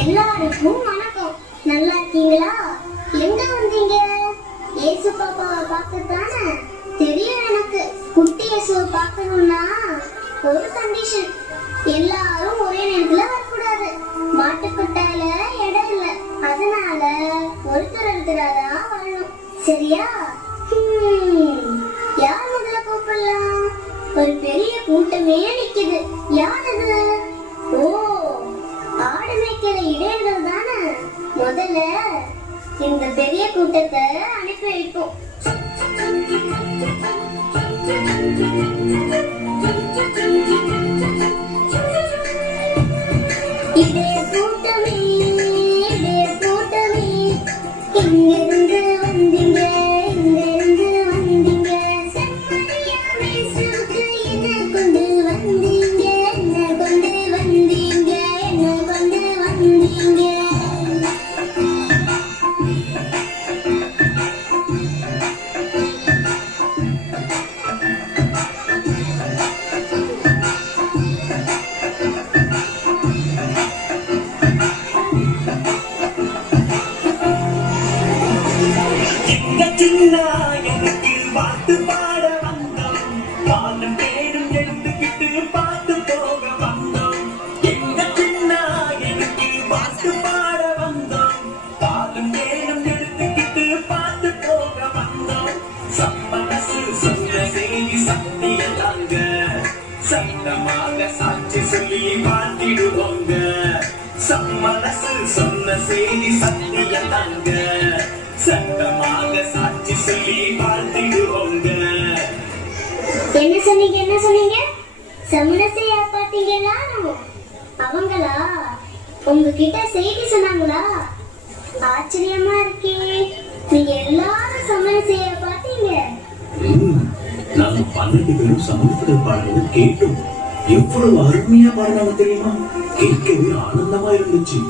எல்லாருக்கும் வணக்கம். நல்லா இருக்கீங்களா? எங்க வந்தீங்க? இயேசு பாப்பாவை பார்க்கத்தானே? தெரியும் எனக்கு. குட்டி இயேசுவை பார்க்கணும்னா ஒரு கண்டிஷன், எல்லாரும் ஒரே நேரத்துல வரக்கூடாது. மாட்டுக்கொட்டாயில இடம் இல்ல, அதனால ஒருத்தராதான் வரணும். சரியா? யார் முதல்ல கூப்பிடலாம்? ஒரு பெரிய கூட்டமே நிக்குது. யார் அது? ஓ, ஆடு மேய்க்கிற இடையர்கள் தானே. முதல்ல இந்த பெரிய கூட்டத்தை அனுப்பி வைப்போம். இடைய கூட்டமே, இடைய கூட்டமே, இங்கிருந்து வந்தீங்க, இங்கிருந்து வந்தீங்க. செம்மறியா இயேசுவுக்கு என்ன கொண்டு வந்தீங்க, என்ன கொண்டு வந்தீங்க, என்ன கொண்டு வந்தீங்க. பாட்டு பாட வந்தோம், பாலும் பேரும் எடுத்துக்கிட்டு பாட்டு போக வந்தோம். எங்க சின்ன எனக்கு பாட்டு பாட வந்தோம், பாலும் பேரும் எடுத்துக்கிட்டு பாட்டு போக வந்தோம். சம்மனசு சொன்ன செய்தி சத்தியலாங்க, சத்தமாக சாட்சி சொல்லி வாழ்த்திடுவோங்க. சம்மனசு சொன்ன செய்தி சத்தியலாங்க, சத்தமாக சாட்சி சொல்லி வாழ்த்திடுவோங்க. என்ன சொன்னீங்க? என்ன சொன்னீங்க? சமரசையா பாத்தீங்களா? அவங்களா உங்ககிட்ட செய்தி சொன்னாங்களா? ஆச்சரியமா இருக்கே. நீங்க எல்லாரும் சமரசையா பாத்தீங்க? நாங்க 12 பேரும் சமஸ்கிருத பாடுறது கேட்டோம். எவ்வளவு அருமையா பாடுறாங்க தெரியுமா? கேட்கவே ஆனந்தமா இருந்துச்சு.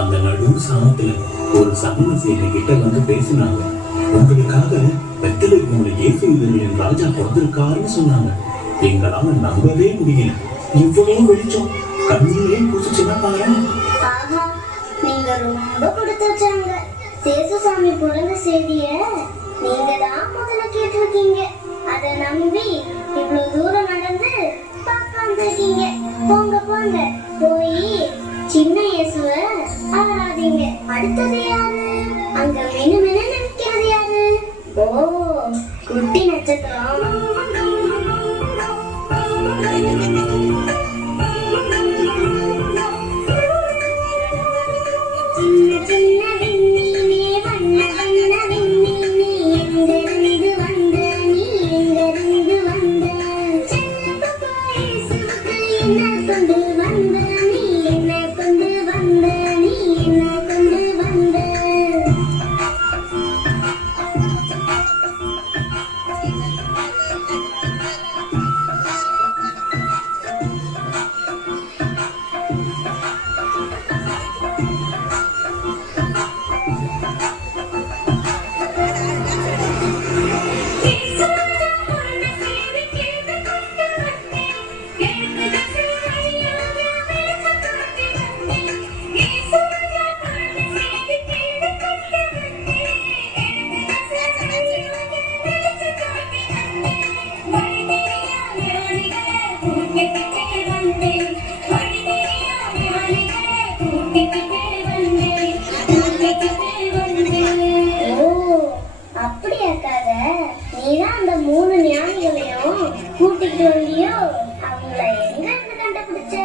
அந்த நடு சாமத்துல ஒரு சமரசேனை கிட்ட வந்து பேசினாங்க. உங்களுக்காக பெத்தலகேமில் இயேசுவின் ராஜா பிறந்திருக்காருன்னு சொன்னாங்க. எங்களால நம்பவே முடியல. இவ்வளவு வெளிச்சம் கண்ணிலே பூசிச்சுன்னா பாரு. ஆஹா, நீங்க ரொம்ப கொடுத்து வச்சாங்க. சேசுசாமி பிறந்த செய்திய நீங்க தான் முதல்ல கேட்டிருக்கீங்க. அதை நம்பி இவ்வளவு தூரம் நடந்து பார்க்க வந்திருக்கீங்க. போங்க போங்க, போய் சின்ன இயேசுவ ஆராதிங்க. அடுத்தது யாரு? அங்க மெனு நினைக்கிறது யாரு? ஓ, குட்டி நட்சத்திரம். சின்ன சின்ன விண்மீனே, வண்ண வண்ண விண்மீனே, எங்கிருந்து வந்த நீ, எங்கிருந்து வந்த? செல்லப்பா இயேசுவுக்கு என்ன கொண்டு வந்த நீ, என்ன கொண்டு வந்த நீ, என்ன கொண்டு வந்த? நீதான் அந்த 3 ஞானிகளையும் கூட்டிட்டு வந்தியோ? அவங்கள எங்க இருந்து கண்டுபிடிச்ச?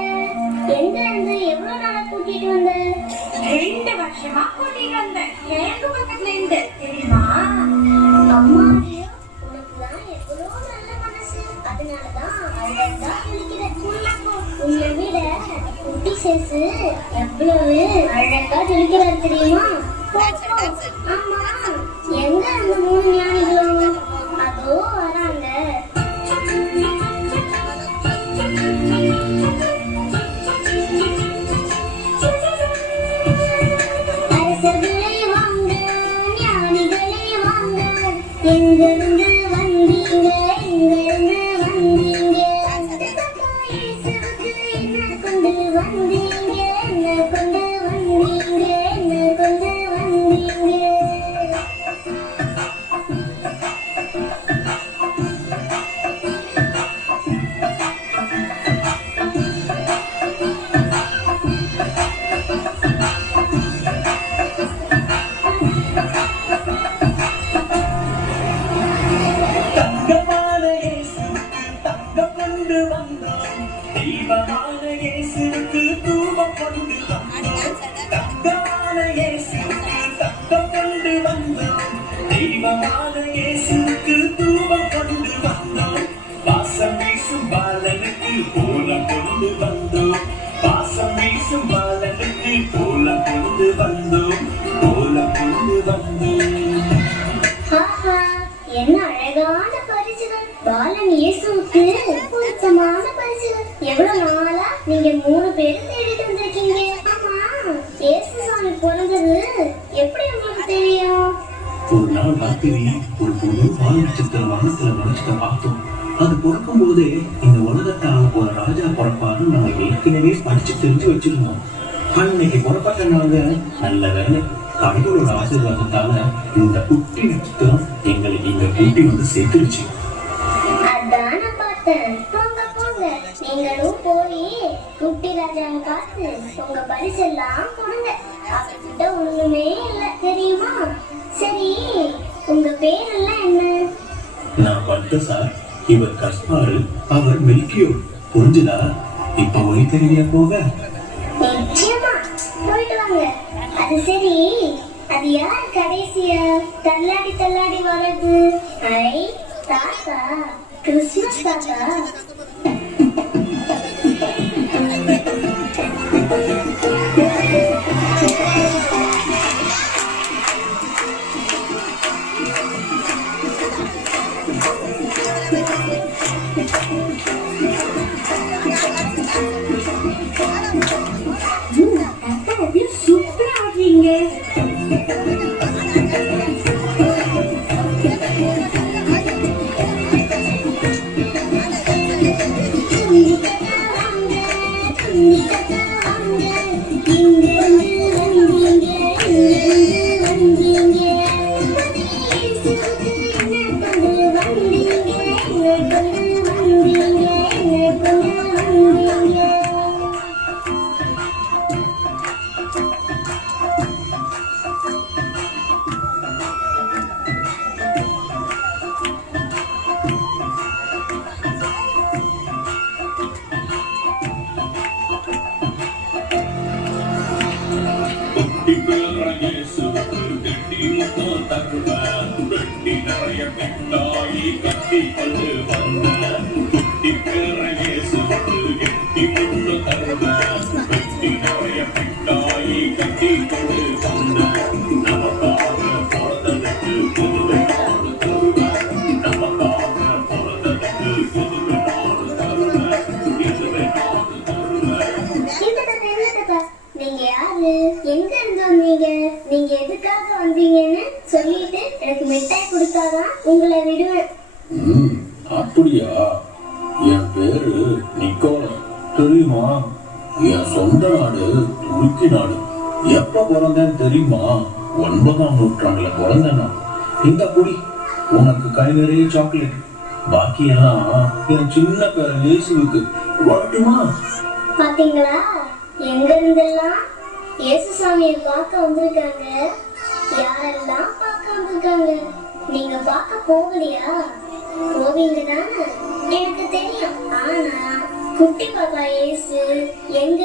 எங்க இருந்து எவ்வளவு நாளா கூட்டிட்டு வந்த? 2 வருஷமா கூட்டிட்டு வந்தேன். எனக்கு பக்கத்துல இருந்து தெரியுமா? அம்மா, உனக்குதான் எவ்வளவு நல்ல மனசு. அதனாலதான் அழகா தெளிக்கிற. உன்னை விட குட்டி சேசு எவ்வளவு அழகா தெளிக்கிறார் தெரியுமா? ஆமா, எங்க அந்த 3 ஞானிகளும்? அதோ வராங்க. அரசர்களே வாங்க, ஞானிகளே எங்கிருந்து வந்தீங்க எங்கிருந்து வந்தீங்க இயேசுவுக்கு என்ன கொண்டு வந்தீங்க என்ன கொண்டு வந்தீங்க என்ன கொண்டு வந்தீங்க தங்கமான இயேசுவுக்கு தங்கம் கொண்டு வந்தோம் தெய்வமான இயேசுவுக்கு தூபம் கொண்டு வந்தோம் தங்கமான இயேசுவுக்கு தங்கம் கொண்டு வந்தோம் தெய்வமான இயேசுவுக்கு தூபம் கொண்டு வந்தோம் வாசம் வீசும் பாலனுக்கு கோலம் கொண்டு வந்தோம் வாசம் வீசும் பாலனுக்கு கோலம் கொண்டு வந்தோம் கோலம் கொண்டு வந்தோம் ஆஹா, என்ன அழகான பரிசுகள் பாலன் இயேசுவுக்கு பொருத்தமான பரிசுகள் எவ்வளவு நாளா நீங்க 3 பேரும் தேடிட்டு வந்திருக்கீங்க ஆமா இயேசு சாமி பிறந்தது எப்படி உங்களுக்கு தெரியும் ஒரு நாள் ராத்திரி ஒரு புது வால் நட்சத்திர வானத்துல மனசுல பார்த்தோம் அது பிறக்கும் போதே இந்த உலகத்தை ஆள போற ராஜா பிறப்பாருன்னு நாங்க ஏற்கனவே படிச்சு தெரிஞ்சு வச்சிருந்தோம் அன்னைக்கு புறப்பட்ட நாங்க நல்ல வேலை கடவுளோட ஆசீர்வாதத்தால இந்த குட்டி நட்சத்திரம் எங்களை இங்க கூட்டி வந்து சேர்த்துருச்சு அதான பார்த்தேன் போங்க போங்க நீங்களும் போய் குட்டி ராஜாவை பார்த்து உங்க பரிசெல்லாம் கொடுங்க அவர்கிட்ட ஒண்ணுமே இல்ல தெரியுமா சரி உங்க பேரெல்லாம் என்ன நான் பட்ட சார் இவர் கஸ்பாரு அவர் மெல்கியோர் புரிஞ்சுதா இப்ப ஒளி தெரியலையா போக நிச்சயமா போயிட்டு வாங்க அது சரி அது யார் கடைசியா தள்ளாடி தள்ளாடி வர்றது ஐ தாத்தா கிறிஸ்துமஸ் தாத்தா சூப்பரா ஆடுறீங்க நீங்க யாரு எங்க இருந்து வந்தீங்க நீங்க எதுக்காக வந்தீங்கன்னு சொல்லிட்டு எனக்கு மிட்டாய் கொடுத்தாதான் உங்களை விடுவேன் அப்படியா என் பேரு நிக்கோலா தெரியுமா என் சொந்த நாடு துருக்கி நாடு எப்ப பிறந்தேன்னு தெரியுமா 9ஆம் நூற்றாண்டுல பிறந்தேனா இந்த குடி உனக்கு கை நிறைய சாக்லேட் பாக்கி எல்லாம் என் சின்ன பேர இயேசுவுக்கு வரட்டுமா பாத்தீங்களா எங்க இருந்தெல்லாம் இயேசுசாமியை பார்க்க வந்திருக்காங்க யாரெல்லாம் பார்க்க வந்திருக்காங்க நீங்க பார்க்க போகலையா போவீங்க தானே எனக்கு தெரியும் ஆனா குட்டி பாப்பா இயேசு எங்க